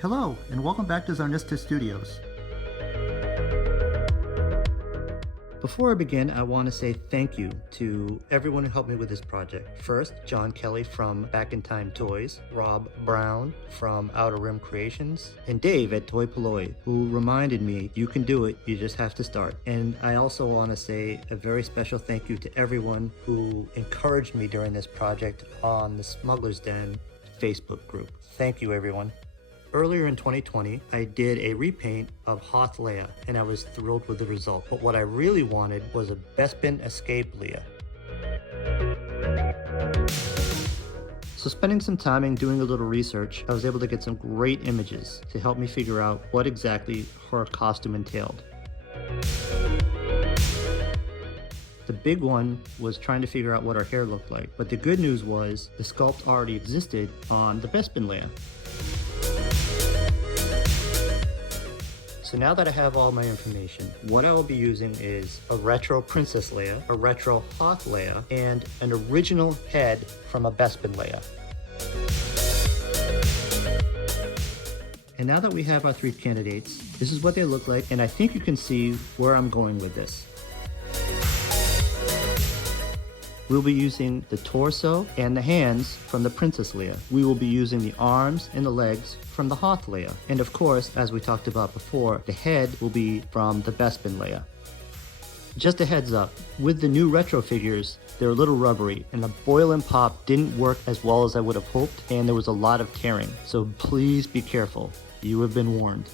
Hello, and welcome back to Zarnista Studios. Before I begin, I want to say thank you to everyone who helped me with this project. First, John Kelly from Back in Time Toys, Rob Brown from Outer Rim Creations, and Dave at Toy Polloi, who reminded me, you can do it, you just have to start. And I also want to say a very special thank you to everyone who encouraged me during this project on the Smugglers Den Facebook group. Thank you, everyone. Earlier in 2020, I did a repaint of Hoth Leia, and I was thrilled with the result. But what I really wanted was a Bespin Escape Leia. So spending some time and doing a little research, I was able to get some great images to help me figure out what exactly her costume entailed. The big one was trying to figure out what her hair looked like, but the good news was the sculpt already existed on the Bespin Leia. So now that I have all my information, what I will be using is a retro Princess Leia, a retro Hoth Leia, and an original head from a Bespin Leia. And now that we have our three candidates, this is what they look like, and I think you can see where I'm going with this. We'll be using the torso and the hands from the Princess Leia. We will be using the arms and the legs from the Hoth Leia. And of course, as we talked about before, the head will be from the Bespin Leia. Just a heads up, with the new retro figures, they're a little rubbery, and the boil and pop didn't work as well as I would have hoped, and there was a lot of tearing. So please be careful. You have been warned.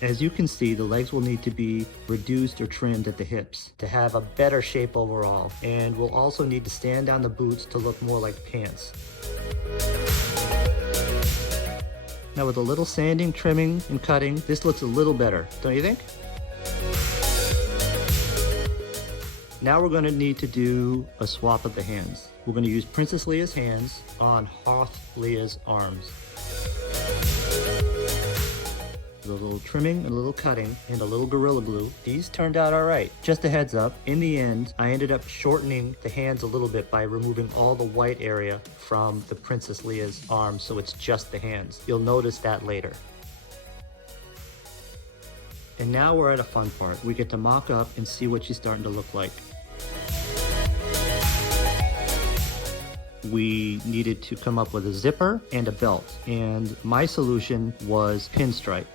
As you can see, the legs will need to be reduced or trimmed at the hips to have a better shape overall, and we'll also need to stand down the boots to look more like pants. Now with a little sanding, trimming, and cutting, this looks a little better, don't you think? Now we're going to need to do a swap of the hands. We're going to use Princess Leia's hands on Hoth Leia's arms. A little trimming, a little cutting, and a little Gorilla Glue. These turned out alright. Just a heads up, in the end, I ended up shortening the hands a little bit by removing all the white area from the Princess Leia's arms, so it's just the hands. You'll notice that later. And now we're at a fun part. We get to mock up and see what she's starting to look like. We needed to come up with a zipper and a belt, and my solution was pinstripe.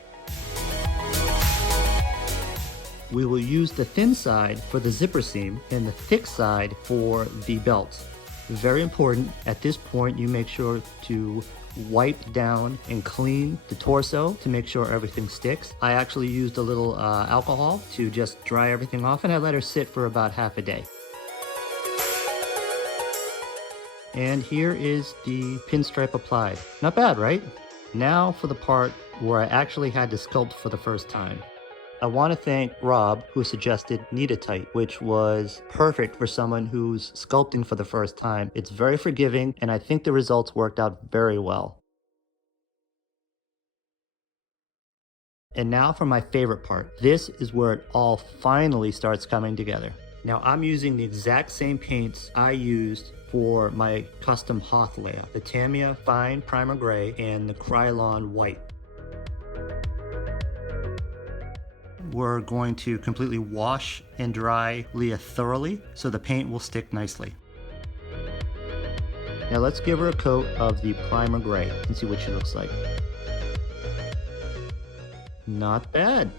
We will use the thin side for the zipper seam and the thick side for the belt. Very important, at this point you make sure to wipe down and clean the torso to make sure everything sticks. I actually used a little alcohol to just dry everything off, and I let her sit for about half a day. And here is the pinstripe applied. Not bad, right? Now for the part where I actually had to sculpt for the first time. I want to thank Rob, who suggested Knead-A-Tight, which was perfect for someone who's sculpting for the first time. It's very forgiving, and I think the results worked out very well. And now for my favorite part. This is where it all finally starts coming together. Now I'm using the exact same paints I used for my custom Hoth Leia, the Tamiya Fine Primer Gray and the Krylon White. We're going to completely wash and dry Leia thoroughly so the paint will stick nicely. Now let's give her a coat of the Primer Gray and see what she looks like. Not bad.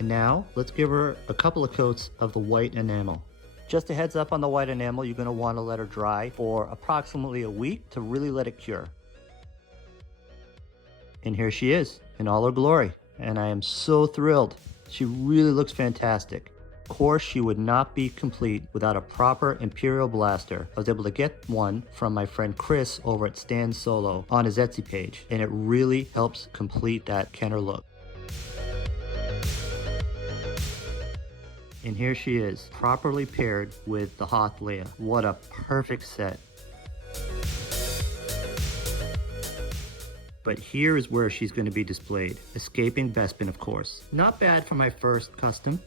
And now let's give her a couple of coats of the white enamel. Just a heads up on the white enamel, you're going to want to let her dry for approximately a week to really let it cure. And here she is in all her glory, and I am so thrilled. She really looks fantastic. Of course, she would not be complete without a proper Imperial blaster. I was able to get one from my friend Chris over at StanSolo on his Etsy page, and it really helps complete that Kenner look. And here she is, properly paired with the Hoth Leia. What a perfect set. But here is where she's going to be displayed. Escaping Bespin, of course. Not bad for my first custom.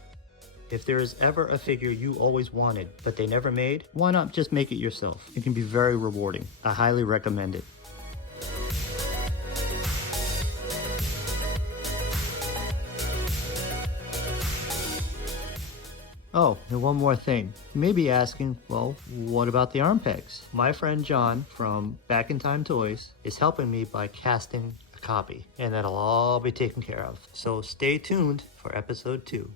If there is ever a figure you always wanted, but they never made, why not just make it yourself? It can be very rewarding. I highly recommend it. Oh, and one more thing. You may be asking, well, what about the arm pegs? My friend John from Back in Time Toys is helping me by casting a copy, and that'll all be taken care of. So stay tuned for episode 2.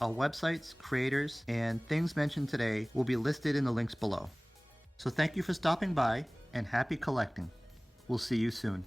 Our websites, creators, and things mentioned today will be listed in the links below. So thank you for stopping by, and happy collecting. We'll see you soon.